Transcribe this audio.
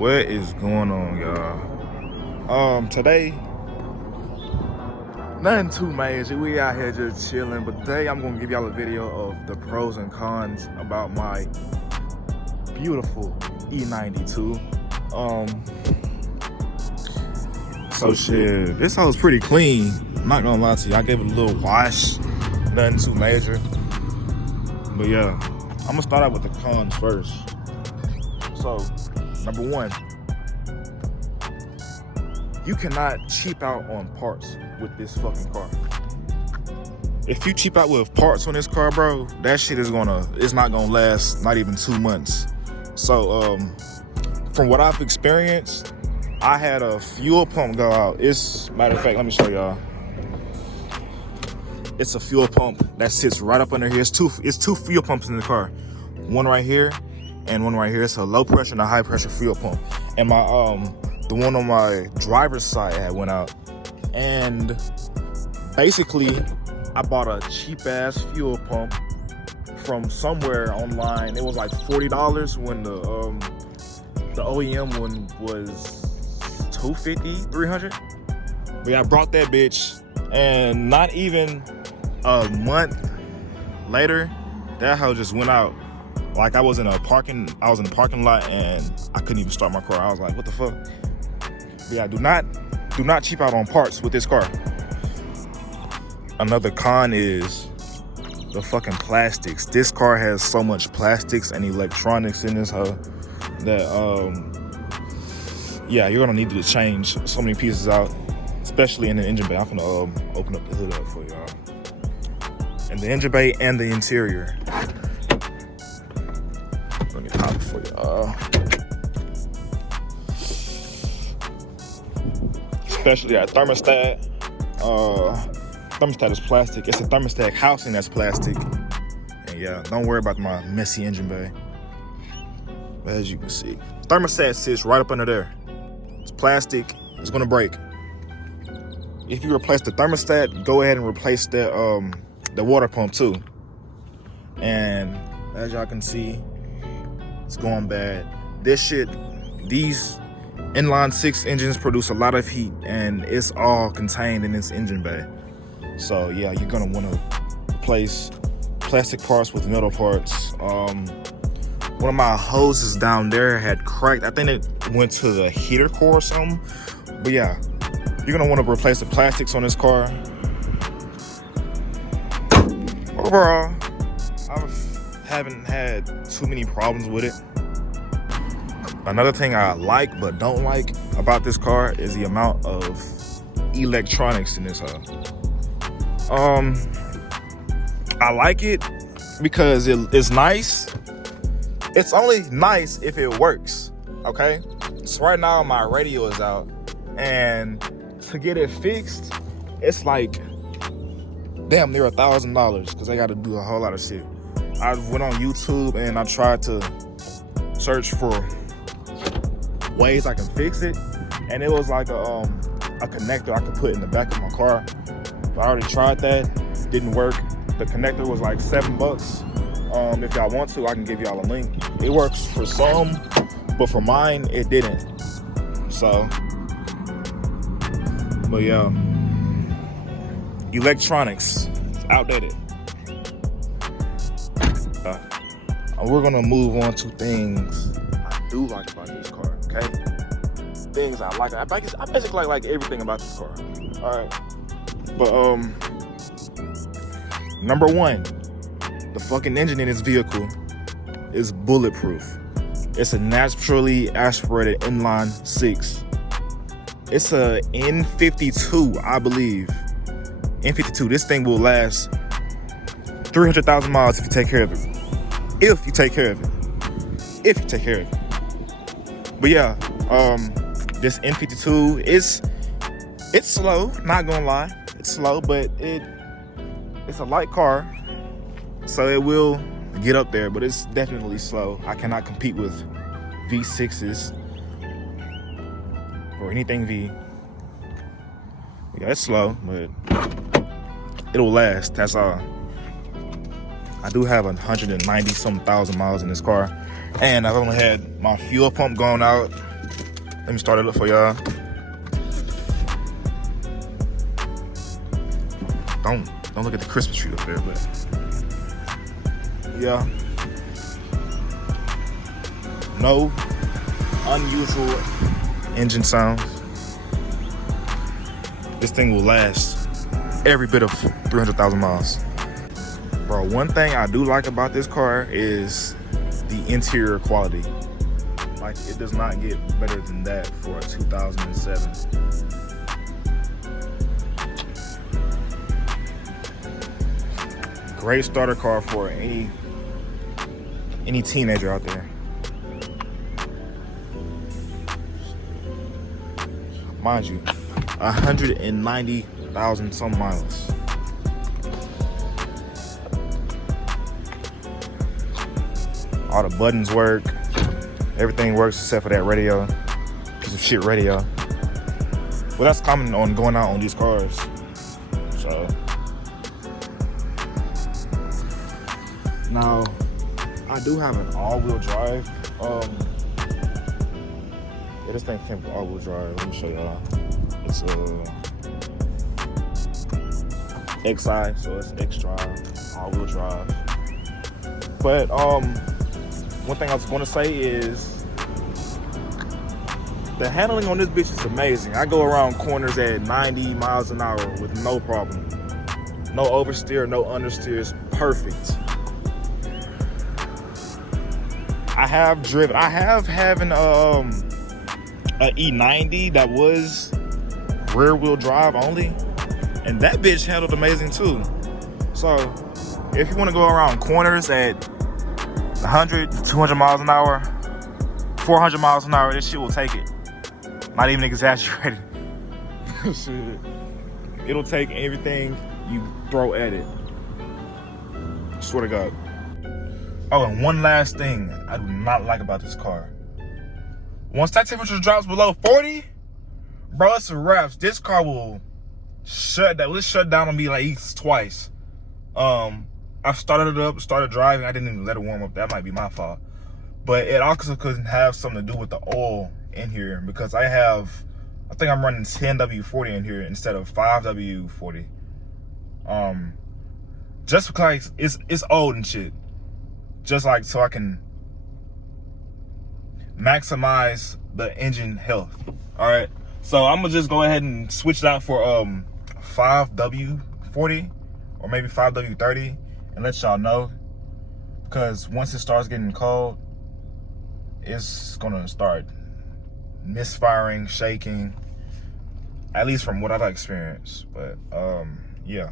What is going on, y'all? Today, nothing too major. We out here just chilling, but today I'm gonna give y'all a video of the pros and cons about my beautiful e92. So shit, this house pretty clean. I'm not gonna lie to you. I gave it a little wash, nothing too major. But yeah, I'm gonna start out with the cons first. So, number one, you cannot cheap out on parts with this fucking car. If you cheap out with parts on this car, bro, that shit it's not gonna last not even 2 months. So, from what I've experienced, I had a fuel pump go out. Matter of fact, let me show y'all. It's a fuel pump that sits right up under here. It's two fuel pumps in the car. One right here and one right here. It's a low pressure and a high pressure fuel pump. And my the one on my driver's side had went out. And basically, I bought a cheap ass fuel pump from somewhere online. It was like $40 when the OEM one was $250, $300. But yeah, I brought that bitch, and not even a month later, that hoe just went out. Like I was in a parking lot and I couldn't even start my car. I was like, what the fuck? But yeah, do not cheap out on parts with this car. Another con is the fucking plastics. This car has so much plastics and electronics in this hoe that yeah, you're gonna need to change so many pieces out, especially in the engine bay. I'm gonna open up the hood up for y'all. And the engine bay and the interior. Let me pop it for y'all. Especially our thermostat. Thermostat is plastic. It's a thermostat housing that's plastic. And yeah, don't worry about my messy engine bay. But as you can see, thermostat sits right up under there. It's plastic. It's gonna break. If you replace the thermostat, go ahead and replace the water pump too. And as y'all can see, it's going bad. These inline 6 engines produce a lot of heat, and it's all contained in this engine bay. So yeah, you're gonna want to replace plastic parts with metal parts. One of my hoses down there had cracked. I think it went to the heater core or something. But yeah, you're gonna want to replace the plastics on this car. Overall, I haven't had too many problems with it. Another thing I like but don't like about this car is the amount of electronics in this house. I like it because it's nice. It's only nice if it works, okay? So right now my radio is out, and to get it fixed, it's like damn near $1,000 because I got to do a whole lot of shit. I went on YouTube and I tried to search for ways I can fix it, and it was like a connector I could put in the back of my car. But I already tried that, didn't work. The connector was like $7. If y'all want to, I can give y'all a link. It works for some, but for mine, it didn't. So, but yeah, electronics, it's outdated. We're gonna move on to things I do like about this car, okay? Things I like. I basically like everything about this car. All right, but number one, the fucking engine in this vehicle is bulletproof. It's a naturally aspirated inline 6. It's a N52, I believe. N52. This thing will last 300,000 miles if you take care of it. If you take care of it. But yeah, this N52 it's slow. Not gonna lie, it's slow, but it's a light car. So it will get up there, but it's definitely slow. I cannot compete with V6s or anything V. Yeah, it's slow, but it'll last. That's all. I do have 190 some thousand miles in this car, and I've only had my fuel pump going out Let me start it up for y'all. Don't look at the Christmas tree up there, but yeah. No unusual engine sounds. This thing will last every bit of 300,000 miles. Bro, one thing I do like about this car is the interior quality. Like, it does not get better than that for a 2007. Great starter car for any teenager out there. Mind you, 190,000 some miles. All the buttons work. Everything works except for that radio. Piece of shit radio. Well, that's common on going out on these cars. So now I do have an all-wheel drive. Yeah, this thing came with all-wheel drive. Let me show y'all. It's XI, so it's X-Drive, all-wheel drive. But one thing I was going to say is the handling on this bitch is amazing. I go around corners at 90 miles an hour with no problem. No oversteer, no understeer. It's perfect. I have having a e90 that was rear wheel drive only, and that bitch handled amazing too. So if you want to go around corners at 100, 200 miles an hour, 400 miles an hour, this shit will take it. Not even exaggerated. Shit. It'll take everything you throw at it. Swear to God. Oh, and one last thing I do not like about this car. Once that temperature drops below 40, bro, it's a wrap. This car will shut down. Let's shut down on me like twice. I started it up, started driving. I didn't even let it warm up. That might be my fault. But it also could have something to do with the oil in here, because I think I'm running 10W40 in here instead of 5W40. Just because it's old and shit. Just like so I can maximize the engine health. All right. So I'm gonna just go ahead and switch it out for 5W40 or maybe 5W30 and let y'all know, because once it starts getting cold, it's gonna start misfiring, shaking, at least from what I've experienced. But yeah.